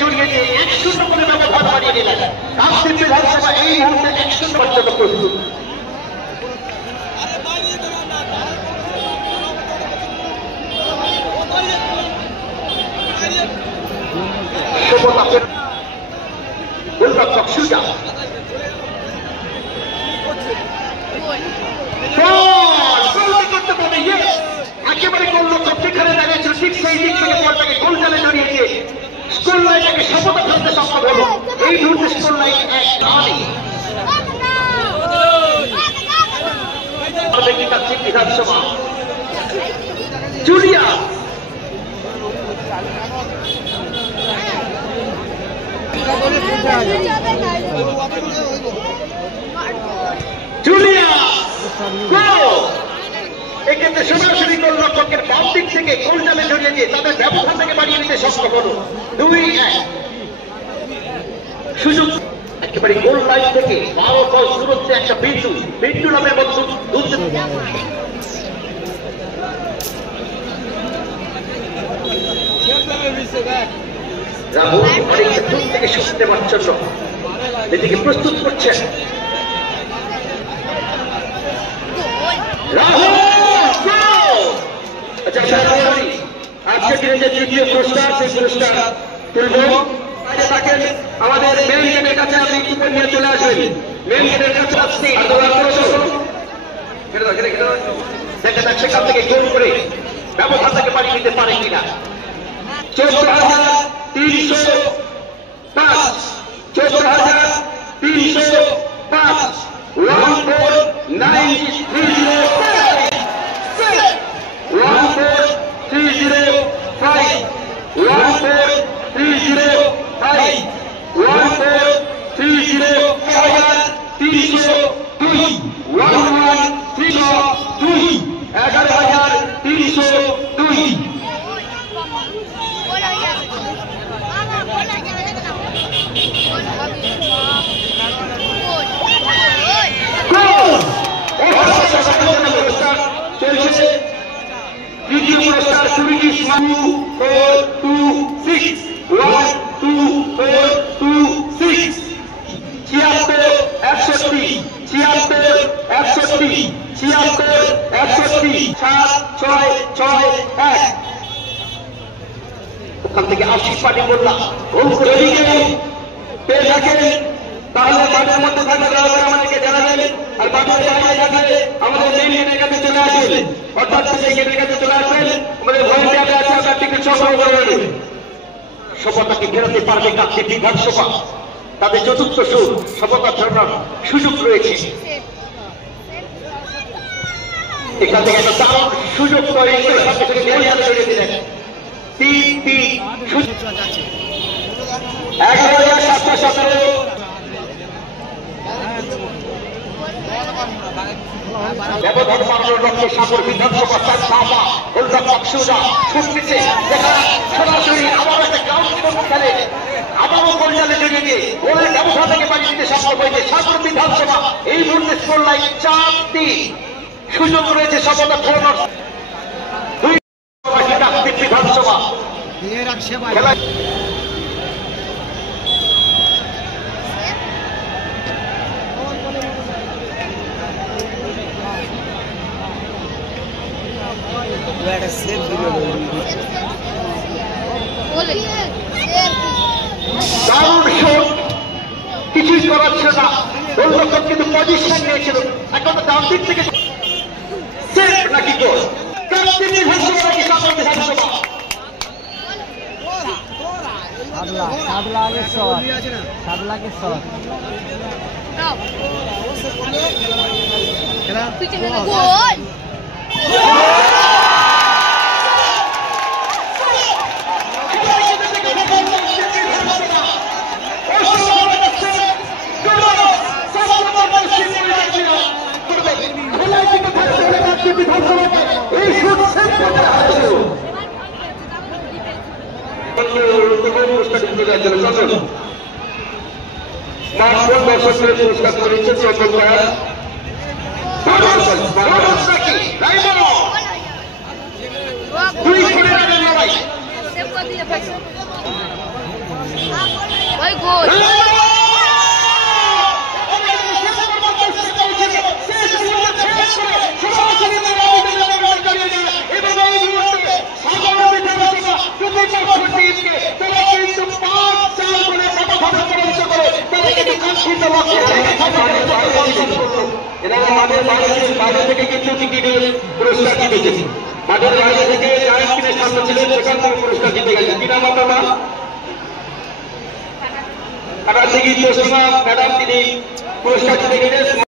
জড়িয়ে দিয়ে 1-0 করে ব্যবধান বাড়িয়ে দিলেন। কাকদ্বীপ বিধানসভা এই মুহূর্তে 1-0 পর্যন্ত প্রস্তুত। গোলরক্ষক সুজা একেবারে গোলরক্ষক যেখানে দাঁড়িয়েছিল ঠিক সেই দিক থেকে বলটাকে গোল জালে জড়িয়েছে। স্কুল লাইনটাকে সফলতা ফেলতে সক্ষম হল। এই মুহূর্তে স্কুল লাইন বিধানসভা জুলিয়া জুলিয়া এক্ষেত্রে সরাসরি গোলরক্ষকের বাম দিক থেকে গোল জালে জড়িয়ে দিয়ে তাদের ব্যবধান থেকে বাড়িয়ে নিতে সক্ষম হল। 2-1 সুযোগ একেবারে গোল লাইন থেকে 12 গজ দূরত্বে একটা বিন্দু নামের মতো রাহুল অনেকটা দূর থেকে শুনতে পাচ্ছেন এদিকে প্রস্তুত করছেন রাহুল। আচ্ছা আজকে দিনে যে তৃতীয় পুরস্কার সেই পুরস্কার তুলব। থাকেন আমাদের মেন গেটের কাছে আপনি একটু নিয়ে চলে আসবেন। মেন গেটের কাছে আসছি সেখান থেকে গোল করে ব্যবধান থেকে বাড়িয়ে নিতে পারে কিনা। 14,305 14,305 দ্বিতীয় পুরস্কার 2-4-2-6 1-2-4-2-6 76-61 76-61 76-61 7-6-6-1 ওখান থেকে আশিস পানি বললাম গোল করে পেয়ে থাকেন তাহলে মাঠের মধ্যে থাকলে আমাদেরকে জানাবেন। আর মাঠের বাইরে থাকলে আমাদের মেইন গেটের কাছে চলে আসবেন। অর্থাৎ সেই গেটের কাছে চলে আসবেন আমাদের ভলেন্টিয়ার আছে আপনার টিকিট সংগ্রহ করে নেবেন। সফলতাকে ফেরাতে পারবে কাকদ্বীপ বিধানসভা। তাদের চতুর্থ সফলতা ফেরানোর সুযোগ রয়েছে। এখান থেকে একটা দারুণ সুযোগ তৈরি করে সাথে সাথে গোলজালে জড়িয়ে দিলেন। 3-3 সুযোগ 11,717 ব্যবধান বাড়ানোর লক্ষ্যে সাগর বিধানসভা তার বাবা গোলরক্ষক সুজা ছুটছে সরাসরি আবার একটা গ্রাউন্ড খেলে আবারও গোলজালে জড়িয়ে দিয়ে গোলের ব্যবধান থেকে বাড়িয়ে দিতে সফল হয়েছে সাগর বিধানসভা। এই মুহূর্তে স্কোর লাইন 4-3 সুযোগ রয়েছে সফলতা ফেরানোর। কাকদ্বীপ বিধানসভা খেলা দারুণ শট কিছুই করাচ্ছে না গোলরক্ষক কিন্তু পজিশন নিয়েছিল। এখন তো ডান দিক থেকে সেভ নাকি গোল কাকদ্বীপ বিধানসভা নাকি সাগর বিধানসভা পুরস্কার অবস্থা কি রাইমো দুই কোণে রানের লড়াই ওই গোল এনারা মাঠের বাইরে থেকে কিন্তু টিকিটের পুরস্কার জিতেছে মাঠের বাইরে থেকে জায়ান্টের সামনে ছিলেন সেখান থেকে পুরস্কার জিতে গেছে কি নাম আপনার নাম কাটার থেকে জসিমা ম্যাডাম তিনি পুরস্কার জিতে গেছেন।